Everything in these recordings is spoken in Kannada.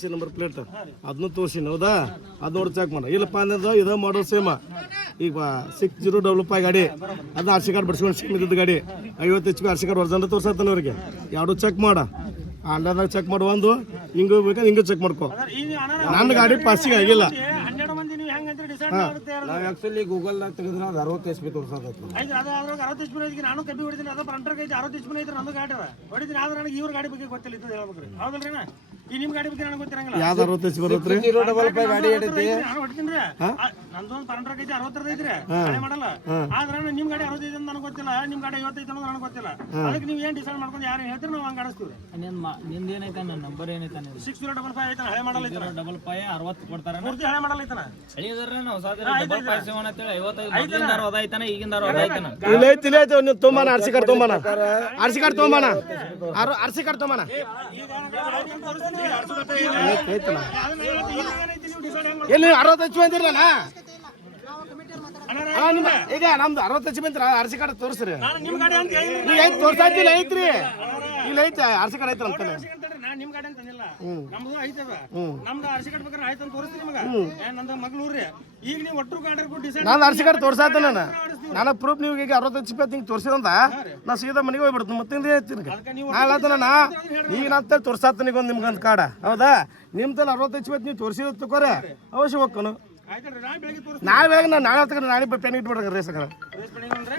ಸಿ ನಂಬರ್ ಪ್ಲೇಟ್ ಅದನ್ನು ತೋರಿಸಿನ ಹೌದಾ ಅದು ನೋಡಿ ಚೆಕ್ ಮಾಡ ಇಲ್ಲಪ್ಪ ಅಂದ್ರೆ ಇದು ಮಾಡೋ ಸೇಮ ಈಗ 6055 ಗಾಡಿ ಅದನ್ನ ಆರ್ ಸಿ ಕಾರ್ಡ್ ಬಡ್ಸ್ಕೊಂಡು ಸೇಮ್ ಇದ್ದ ಗಾಡಿ 50 HP ಆರ್ ಸಿ ಕಾರ್ಡ್ ಒರ್ಜನ್ ತೋರ್ಸತ್ತಾನೆ ಅವ್ರಿಗೆ ಎರಡು ಚೆಕ್ ಮಾಡ ಆನ್ಲೈನ್ದಾಗ ಚೆಕ್ ಮಾಡು ಒಂದು ಹಿಂಗೆ ಬೇಕಾದ್ರೆ ಹಿಂಗೆ ಚೆಕ್ ಮಾಡ್ಕೊ ನನ್ನ ಗಾಡಿ ಪಾಸಿಂಗ್ ಆಗಿಲ್ಲ ನಾವು ಆಕ್ಚುಲಿ ಗೂಗಲ್ದಾಗ ತೆಗೆದ್ರೆ ಅದು 60 HP ತೋರಿಸೋದಕ್ಕೆ ನಾನು ಕಬ್ಬಿ ಹೊಡಿತೀನಿ ಅದು ಫ್ರಂಟರ್ ಐತಿ 60 HP ಐತಿ ನಂದು ಗಾಡಿ ಹೊಡಿತೀನಿ ಆದ್ರೆ ನನಗೆ ಇವ್ರ ಗಾಡಿ ಬಗ್ಗೆ ಗೊತ್ತಿಲ್ಲ ಇದು ಹೇಳ್ಬೇಕ್ರಿ ಹೌದಲ್ರಿ ಈ ನಿಮ್ ಗಾಡಿ ಬಗ್ಗೆ ನನಗೆ ಗೊತ್ತಿರಂಗಿಲ್ಲ ಯಾವ್ದು 60 HP ಬರುತ್ತೆ 055 ಗಾಡಿ ಹಿಡಿತಿ ನಾನು ಹೊಡಿತೀನಿ ನಂದೊಂದು ಫ್ರಂಟರ್ ಐತಿ 60 ಐತ್ರಿ ಗಾಡಿ ಮಾಡಲ್ಲ ಆದ್ರೆ ನಿಮ್ ಗಾಡಿ 65 ಅಂತ ನನಗೆ ಗೊತ್ತಿಲ್ಲ ನಿಮ್ ಗಾಡಿ 55 ಅನ್ನೋದು ನನಗೆ ಗೊತ್ತಿಲ್ಲ ಅದಕ್ಕೆ ನೀವು ಏನ್ ಡಿಸೈಡ್ ಮಾಡ್ಕೊಂಡು ಯಾರು ಹೇಳ್ತೀರಿ ನಾವು ಹಂಗೆ ಆಡಿಸ್ತೀವಿ ನಿಂದ ಏನೈತೆ ನನ್ನ ನಂಬರ್ ಏನೈತೆ 6055 ಐತನ ಹಳೆ ಮಾಡಲ್ಲ ಐತನ 55 60 ಕೊಡ್ತಾರ ಪೂರ್ತಿ ಹಳೆ ಮಾಡಲ್ಲ ಐತನ ಹೇಳಿದ್ರೆ ನಾವು ಸಾಧ್ಯ 557 ಅಂತೇಳಿ 55 ಮೊದಲಿಂದಾರ ಅದಾಯ್ತಾನ ಈಗಿಂದಾರ ಅದಾಯ್ತಾನ ಇಲ್ಲ ಐತಿ ಇಲ್ಲ ಐತಿ ನೀವು ತೊಂಬಾನ ಆರ್ ಸಿ ಕಾರ್ಡ್ ತೊಂಬಾನ ಆರ್ ಸಿ ಕಾರ್ಡ್ ತೊಂಬಾನ ಆರ್ ಸಿ ಕಾರ್ಡ್ ತೊಂಬಾನ ಎಲ್ಲಿ 60 HP ಅಂದಿರಲ್ಲ ಈಗ ನಮ್ದು 60 HP ಅಂತ ಆರ್ ಸಿ ಕಾರ್ಡ್ ತೋರಿಸ್ರಿ ಈಗ ಐತಿ ತೋರ್ಸಾತಿಲ್ಲ ಐತ್ರಿ ಇಲ್ಲ ಐತಿ ಆರ್ ಸಿ ಕಾರ್ಡ್ ಐತ್ರ ಅಂತಾನೆ ನಿಮ್ ಗಾಡಿ ಅಂತಂದಿಲ್ಲ ನಮ್ದು ಐತದ ನಮ್ದು ಆರ್ ಸಿ ಕಾರ್ಡ್ ಬೇಕಾದ್ರೆ ಆಯ್ತು ಅಂತ ತೋರಿಸ್ತೀನಿ ನಿಮಗ ನಂದು ಮಗ್ಳೂರ್ರಿ ಈಗ ನೀವು ಒಟ್ಟರು ಗಾಡಿ ಡಿಸೈಡ್ ನಾನು ಆರ್ ಸಿ ಕಾರ್ಡ್ ತೋರ್ಸಾತ ನಾನು ಪ್ರೂಫ್ ನೀವು ಈಗ 60 HP ಹಿಂಗೆ ತೋರಿಸಿದಂತ ನಾ ಸೀದಾ ಮನೆಗೆ ಹೋಗ್ಬಿಡ್ತೀನಿ ಮತ್ತೆ ಐತಿ ನಾ ಈಗ ನಾನು ತೋರ್ಸಾತ ಈಗ ಒಂದು ನಿಮ್ಗೊಂದು ಕಾರ್ಡ ಹೌದಾ ನಿಮ್ಮ ತಲೆ 60 HP ನೀವು ತೋರಿಸಿದ ತಗೋರೆ ಅವಶ್ಯ ಹೋಗ್ಕನು ನಾಳೆ ಬೆಳಗ್ಗೆ ನಾನು ನಾಳೆ ತಗೊಂಡು ನಾಳೆ ಪೆನ್ ಇಟ್ಬಿಡ್ರಿ ರೇಸಕ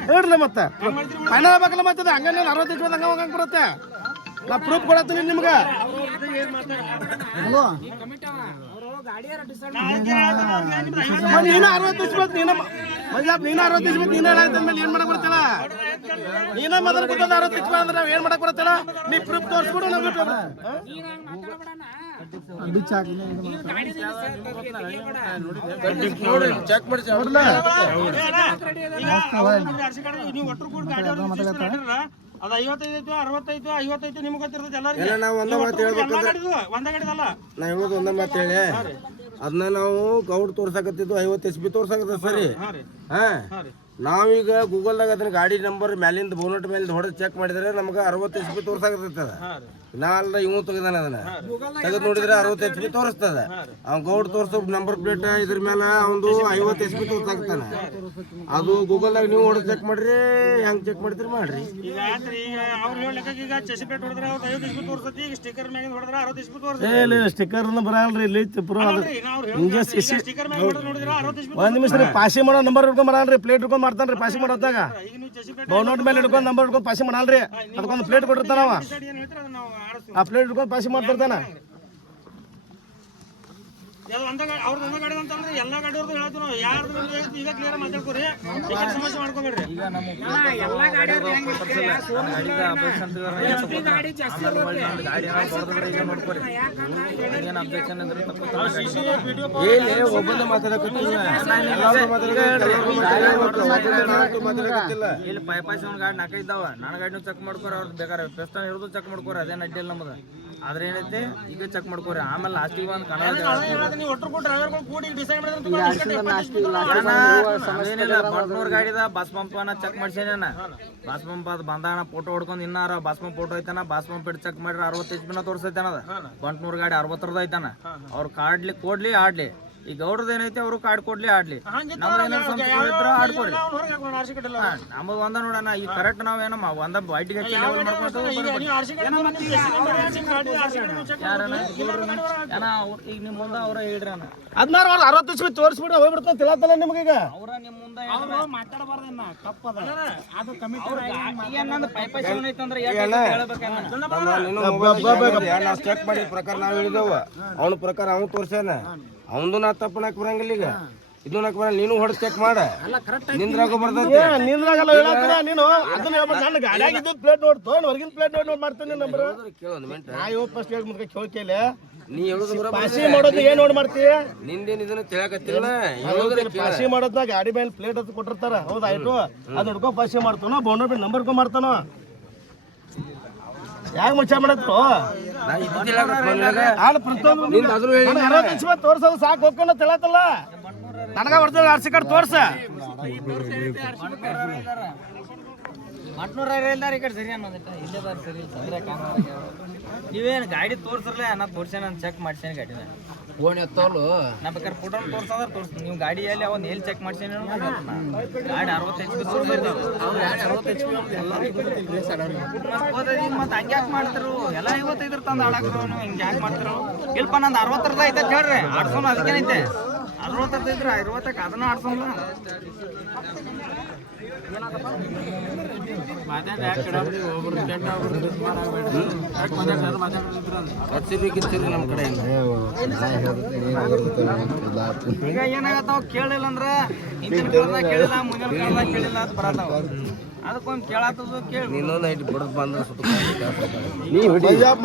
ಹೇಳ್ರಲ್ಲ ಮತ್ತೆ ಫೈನಲ್ ಆಗ್ಬೇಕಲ್ಲ ಮತ್ತೆ ಹಂಗ 60 HP ಹಂಗ ಹೋಗಂಗೆ ಬರುತ್ತೆ ನಾ ಪ್ರೂಫ್ ಕೊಡತ್ತೀನಿ ನಿಮ್ಗೆ ನೀನು 60 HP ನೀನು ಮಂಜಾಬ್ ನೀನು 60 HP ನೀನು ಹೇಳಾಯ್ತಂದ್ಮೇಲೆ ಏನು ಮಾಡಕ್ ಬರ್ತಲ್ಲ ನೀನ ಮೊದಲು ಗೊತ್ತದ 60 HP ಅಂದ್ರೆ ನಾವು ಏನು ಮಾಡಕ್ ಬರ್ತಲ್ಲ ನೀ ಪ್ರೂಫ್ ತೋರಿಸ್ಬಿಡು ನಾವು ಚೆಕ್ ಮಾಡಿ ನೀವು ಒಟ್ಟರು ಕೂಡ ಗಾಡಿ ಅದು 55 65 55 ನಿಮ್ಗೆ ಗೊತ್ತಿರ್ತದೆ ಎಲ್ಲ ನಾವು ಒಂದೇ ಮಾತು ಹೇಳ್ಬೇಕಂದ್ರೆ ಒಂದೇ ಗಾಡಿದಲ್ಲ ನಾ ಹೇಳೋದು ಒಂದೇ ಮಾತು ಹೇಳಿ ಅದನ್ನ ನಾವು ಗೌಡ್ ತೋರ್ಸಕತ್ತಿದ್ದು 50 HP ತೋರ್ಸಕತ್ತ ಸರಿ ಹಾ ನಾವೀಗ ಗೂಗಲ್ದಾಗ ಅದನ್ನ ಗಾಡಿ ನಂಬರ್ ಮ್ಯಾಲಿಂದ ಬೋನಟ್ ಮೇಲೆ ಹೊಡೆದು ಚೆಕ್ ಮಾಡಿದ್ರೆ ನಮ್ಗೆ 60 HP ತೋರ್ಸಾಕತ್ತದ ನಾಲ್ರ ಇವು ತೆಗ್ದಾನ ಅದನ್ನ ತೆಗೆದು ನೋಡಿದ್ರೆ 60 HP ತೋರಿಸ್ತದ ಅವ್ನು ಗೌಡ್ ತೋರ್ಸೋ ನಂಬರ್ ಪ್ಲೇಟ್ ಇದ್ರ ಮೇಲೆ ಅವನು 50 HP ತೋರ್ಸಾಕತ್ತಾನ ಅದು ಗೂಗಲ್ದಾಗ ನೀವು ಹೊಡೆದು ಚೆಕ್ ಮಾಡ್ರಿ ಹೆಂಗ್ ಚೆಕ್ ಮಾಡ್ತೀರಿ ಮಾಡ್ರಿ ಈಗ ಅವ್ರು ಹೇಳಕ್ಕೆ ಈಗ ಚೆಸ್ ಪ್ಲೇಟ್ ಹೊಡೆದ್ರೆ 50 HP ತೋರಿಸ್ತತಿ ಈಗ ಸ್ಟಿಕ್ಕರ್ ಮ್ಯಾಗ ಹೊಡೆದ್ರೆ 60 HP ತೋರಿಸ್ತದೆ ಸ್ಟಿಕ್ಕರ್ ಬರಲ್ರಿ ಇಲ್ಲಿ ಸ್ಟಿಕ್ಕರ್ ಮ್ಯಾಗ ನೋಡಿದ್ರೆ 60 HP ಒಂದ್ ನಿಮಿಷ ರೀ ಪಾಸಿ ಮಾಡೋ ನಂಬರ್ ಹಿಡ್ಕೊಂಡ್ ಬರಲ್ರಿ ಪ್ಲೇಟ್ ಹಿಡ್ಕೊಂಡ್ ಮಾಡ್ತಾನ್ರಿ ಪಾಸಿ ಮಾಡೋದಾಗ ಈಗ ನೀವು ಚೆಸ್ ಪ್ಲೇಟ್ ಬೋನಟ್ ಮೇಲೆ ಹಿಡ್ಕೊಂಡು ನಂಬರ್ ಹಿಡ್ಕೊಂಡು ಪಾಸಿ ಮಾಡಲ್ರಿ ಅದಕ್ಕೊಂದು ಪ್ಲೇಟ್ ಕೊಟ್ಟಿರ್ತಾನ ಅವ ಏನು ಹೇಳ್ತಾರೆ ಅದನ್ನ ನಾವು ಆಡಿಸ್ತೀವಿ ಆ ಪ್ಲೇಟ್ ಹಿಡ್ಕೊಂಡು ಪಾಸಿ ಮಾಡ್ತಿರ್ತಾನ ಒಂದೇ ಗಾಡಿ ಅವ್ರದ್ದು ಒಂದೇ ಗಾಡಿ ಅಂತಂದ್ರೆ ಎಲ್ಲ ಗಾಡಿ ಅವ್ರದ್ದು ಹೇಳ್ತೀವಿ ನಾವು ಯಾರ್ದು ಈಗ ಕ್ಲಿಯರ್ ಮಾತಾಡ್ಕೋರಿ ಸಮಸ್ಯೆ ಮಾಡ್ಕೋಬೇಡ್ರಿ ಈಗ ನಮ್ಮ ಒಬ್ಬಂದ ಮಾತಾಡಕತ್ತಿಲ್ಲ ಇಲ್ಲಿ ಪೈಪಾಸಿ ಒಂದು ಗಾಡಿ 4 ಇದ್ದಾವ ನನ್ನ ಗಾಡಿನೂ ಚೆಕ್ ಮಾಡ್ಕೋರಿ ಅವ್ರದ್ದು ಬೇಕಾರೆ ಪೆಸ್ಟನ್ ಹಿಡಿದು ಚೆಕ್ ಮಾಡ್ಕೋರಿ ಅದೇನು ಅಡ್ಡಿಲ್ಲ ನಮ್ದು ಆದ್ರೆ ಏನೈತೆ ಈಗ ಚೆಕ್ ಮಾಡ್ಕೋರಿ ಆಮೇಲೆ ಲಾಸ್ಟಿಗೆ ಒಂದು ನೀವು ಒಟ್ಟರು ಕೂಡ ಡ್ರೈವರ್ಗಳು ಕೂಡಿ ಡಿಸೈಡ್ ಏನಿಲ್ಲ ಬಟ್ನೂರ್ ಗಾಡಿದ ಬಸ್ ಪಂಪನ ಚೆಕ್ ಮಾಡ್ಸೇನ ಬಸ್ ಪಂಪ್ ಅದು ಬಂದಾನ ಫೋಟೋ ಹೊಡ್ಕೊಂಡು ಇನ್ನಾರ ಬಸ್ ಪಂಪ್ ಫೋಟೋ ಐತಾನ ಬಸ್ ಪಂಪ್ ಇಟ್ಟು ಚೆಕ್ ಮಾಡ್ರಿ 60 HP ತೋರಿಸೈತಾನ ಅದ ಬಂಟ್ನೂರ್ ಗಾಡಿ 60 ಐತಾನ ಅವ್ರು ಕಾರ್ಡ್ಲಿ ಕೊಡ್ಲಿ ಆಡ್ಲಿ ಈ ಗೌಡ್ರದ್ದು ಏನೈತಿ ಅವರು ಕಾರ್ಡ್ ಕೊಡ್ಲಿ ಆಡ್ಲಿ ಆಡ್ಕೊಡ್ರಿ ನಮಗ್ ಒಂದ ನೋಡೋಣ ಈ ಕರೆಕ್ಟ್ ನಾವ್ ಏನಮ್ಮ ಒಂದ ವೈಟಿಗೆ ಈಗ ನಿಮ್ ಮುಂದೆ ಅವ್ರ ಹೇಳ್ರಿ ಅಣ್ಣ 60 HP ತೋರಿಸ್ಬಿಟ್ರೆ ಹೋಗ್ಬಿಡ್ತಾನೆ ತಿಳತ್ತಲ್ಲ ನಿಮ್ಗೀಗ ಅವ್ರ ನಿಮ್ ಮುಂದೆ ಮಾತಾಡಬಾರ್ದನ್ನ ತಪ್ಪದ ಅದು ಕಮಿಟಿ ಪೈಪಾಸಿ ಏನೈತಂದ್ರೆ ಚೆಕ್ ಮಾಡಿದ ಪ್ರಕಾರ ನಾವ್ ಹೇಳಿದವ ಅವನ ಪ್ರಕಾರ ಅವ್ನು ತೋರ್ಸ್ಯಾನ ಅವಂದು ನಾ ತಪ್ಪನಾಕ್ ಬರಂಗಿಲ್ಲ ಈಗ ಇದು ನಾಕ್ ಬರ ನೀನು ಹೊಡೆದು ಚೆಕ್ ಮಾಡ ನಿಂದ್ರಾಗ ಬರ್ತೈತಿ ನಿಂದ್ರಾಗಲ್ಲ ಹೇಳತ್ತಿನ ನೀನು ಅದನ್ನ ಹೇಳ್ಬೇಕು ನನ್ನ ಗಾಡಿಯಾಗ ಇದ್ದು ಪ್ಲೇಟ್ ನೋಡ್ತು ಹೊರಗಿನ ಪ್ಲೇಟ್ ನೋಡ್ ಮಾಡ್ತೀನಿ ನಂಬರ್ ಕೇಳೊಂದು ಮಿನಿಟ್ ನಾ ಇವ್ ಫಸ್ಟ್ ಹೇಳಿ ಮುದ್ಕ ಕೇಳ್ಕೇಲೆ ನೀ ಹೇಳುದು ಪಾಸಿ ಮಾಡೋದು ಏನ್ ನೋಡಿ ಮಾಡ್ತೀಯ ನಿಂದೇನ್ ಇದನ್ನ ತಿಳಕತ್ತಿಲ್ಲ ಪಾಸಿ ಮಾಡೋದ್ನ ಗಾಡಿ ಮೇಲೆ ಪ್ಲೇಟ್ ಅದು ಕೊಟ್ಟಿರ್ತಾರ ಹೌದಾ ಆಯ್ತು ಅದ್ ಹಿಡ್ಕೊಂಡ್ ಪಾಸಿ ಮಾಡ್ತಾನೋ ಬೋನರ್ ಬಿಲ್ ನಂಬರ್ ಹಿಡ್ಕೊಂಡ್ ಮಾಡ್ತಾನೋ ಯಾಕೆ ಮುಚ್ಚ ಮಾಡತ್ತು ತೋರ್ಸೋದು ಸಾಕು ಹೋಗ್ಕೊಂಡು ತಿಳತ್ತಲ್ಲ ನನಗ ಹೊಡೆದ ಆರ್ ಸಿ ಕಾರ್ಡ್ ತೋರ್ಸ ಮಂಟ್ನೂರ ಇಲ್ದಾರ ಈ ಕಡೆ ಸರಿ ಅನ್ನೋದಿಟ್ಟ ಇಲ್ಲೇದಾರ ಸರಿ ಚಂದ್ರ ನೀವೇನು ಗಾಡಿ ತೋರ್ಸರ್ಲೆ ನಾ ತೋರ್ಸೇನ ಚೆಕ್ ಮಾಡ್ಸೇನೆ ಗಾಡಿನ ಫೋನ್ ಎತ್ತೋಲು ನಾ ಬೇಕಾದ್ರೆ ಫೋಟೋ ತೋರ್ಸೋದ್ರ ತೋರಿಸ್ತೀನಿ ನೀವು ಗಾಡಿಯಲ್ಲಿ ಅವನ್ ಎಲ್ಲಿ ಚೆಕ್ ಮಾಡ್ಸೇನೆ ಗಾಡಿ 65 ಮತ್ತೆ ಹಂಗೆ ಯಾಕೆ ಮಾಡ್ತಿರು ಎಲ್ಲ 55 ತಂದು ಆಡಾಕ್ರು ನೀವು ಹಿಂಗೆ ಯಾಕೆ ಮಾಡ್ತಿರು ಇಲ್ಪ ನಂದು 60 ಐತೆ ಹೇಳ್ರಿ ಆಡ್ಸೋನು ಅದಕ್ಕೇನೈತೆ 60 ಇದ್ರೆ 50ಕ್ಕೆ ಅದನ್ನ ಆಡ್ಸೋಲ್ಲ ನಮ್ಮ ಕಡೆ ಈಗ ಏನಾಗತ್ತಾವ ಕೇಳಿಲ್ಲ ಅಂದ್ರ ಹಿಂದಿನ ಕಾಲದಾಗ ಕೇಳಿಲ್ಲ ಮುಂದಿನ ಕಾಲದಾಗ ಕೇಳಿಲ್ಲ ಅಂತ ಬರತ್ತಾವ ಅದಕ್ಕೊಂದು ಕೇಳತ್ತದು ಕೇಳಿ ನೀನು ನೈಟ್ ಬಿಡೋದು ಬಂದ್ರೆ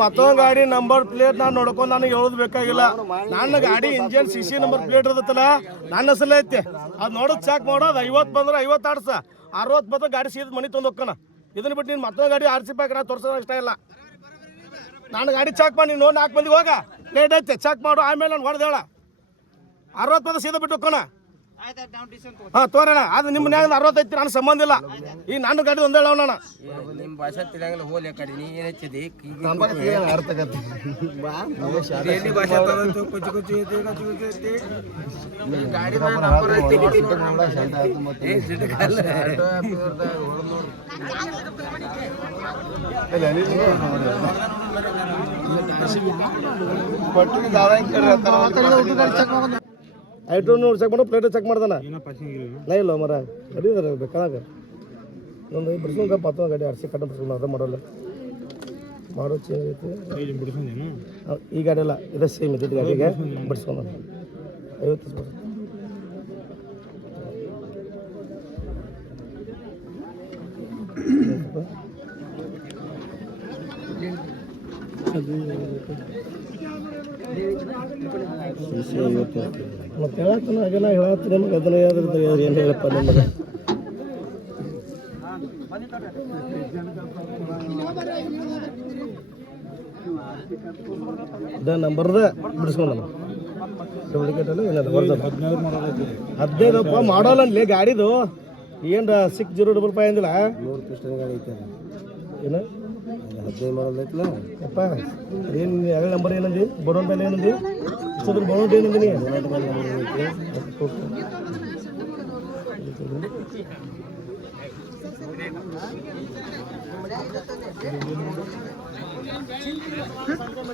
ಮತ್ತೊಂದು ಗಾಡಿ ನಂಬರ್ ಪ್ಲೇಟ್ ನಾನು ನೋಡ್ಕೊಂಡು ನನಗೆ ಹೇಳೋದು ಬೇಕಾಗಿಲ್ಲ ನನ್ನ ಗಾಡಿ ಇಂಜಿನ್ CC ನಂಬರ್ ಪ್ಲೇಟ್ ಇರುತ್ತಲ್ಲ ನನ್ನ ಹೆಸರೇ ಐತೆ ಅದು ನೋಡೋದು ಚೆಕ್ ಮಾಡೋದು 50 ಬಂದ್ರೆ 50 ಆಡ್ಸ 60 ಬಂದ್ರೆ ಗಾಡಿ ಸೀದ ಮನೆ ತಂದು ಹೋಗ್ಕನ ಇದನ್ನ ಬಿಟ್ಟು ನೀನು ಮತ್ತೊಂದು ಗಾಡಿ RC ಪ್ಯಾಕ್ ನಾ ತೋರ್ಸೋದು ಇಷ್ಟ ಇಲ್ಲ ನಾನು ಗಾಡಿ ಚೆಕ್ ಮಾಡಿ ನೀನು 4 ಮಂದಿಗೆ ಹೋಗ ಪ್ಲೇಟ್ ಐತೆ ಚೆಕ್ ಮಾಡು ಆಮೇಲೆ ನಾನು ಹೊಡೆದು ಹೇಳ 60 ಬಂದ್ರೆ ಸೀದಾ ಬಿಟ್ಟು ಹೋಗ್ಕನ ಹಾಂ ತೋರೋಣ ಅದು ನಿಮ್ಮ ನ್ಯಾಗ 60 ಐತಿ ನಾನು ಸಂಬಂಧ ಇಲ್ಲ ಈಗ ನಾನು ಗಾಡಿ ಒಂದೇ ಹೇಳೋಣ ನಿಮ್ಮ ಭಾಷೆ ತಿಳಿಯಂಗಿಲ್ಲ ಹೋಲಿ ಕಡೆ ನೀ ಏನು ಹೆಚ್ಚಿದಿ ಎಲ್ಲಿ ಭಾಷೆ ತಗೊಂಡು ಕುಚ್ಚು ಕುಚ್ಚು ಐತಿ ಕಚ್ಚು ಕುಚ್ಚು ಐತಿ ಗಾಡಿ ನಂಬರ್ ಐತಿ ಐಟು ನೋಡಿ ಚೆಕ್ ಮಾಡೋ ಪ್ಲೇಟ್ ಚೆಕ್ ಮಾಡ್ದಾನ ನಾ ಇಲ್ಲ ಮರ ಅಡಿದಾರೆ ಬೇಕಾದಾಗ ಒಂದು ಬಿಡ್ಸೋಂಗ ಪತ್ತ ಗಾಡಿ RC ಕಟ್ಟ ಬಿಡ್ಸೋಣ ಅದ ಮಾಡಲ್ಲ ಮಾಡೋ ಚೇಂಜ್ ಐತಿ ಈ ಗಾಡಿ ಅಲ್ಲ ಇದೇ ಸೇಮ್ ಇದ್ದಿದ್ದು ಗಾಡಿಗೆ ಬಿಡ್ಸೋಣ 50 ಮತ್ತೆ ಹೇಳತ್ತ ಹಾಗೆಲ್ಲ ಹೇಳತ್ತೀನಿ ನಿಮಗೆ ಅದನ್ನ ಯಾವ್ದು ಏನು ಹೇಳಪ್ಪ ನಿಮಗೆ ಇದ ನಂಬರ್ದ ಬಿಡಿಸ್ಕೊಂಡ ಡೂಪ್ಲಿಕೇಟ್ ಅಲ್ಲ ಏನದು 15 ಮಾಡೋಲ್ಲ ಅನ್ಲಿ ಗಾಡಿದು ಏನು 6055 ಅಂದಿಲ್ಲ 100 ಪಿಸ್ಟನ್ ಗಾಡಿ ಐತೆ ಏನು 15 ಮಾಡೋದು ಐತಲ್ಲ ಅಪ್ಪ ಏನು ಯಾವ ನಂಬರ್ ಏನಂದಿ ಬರೋನ್ ಮೇಲೆ ಏನಂದಿ ಇಷ್ಟೊಂದು ಬರೋದು ಏನಂದಿನಿ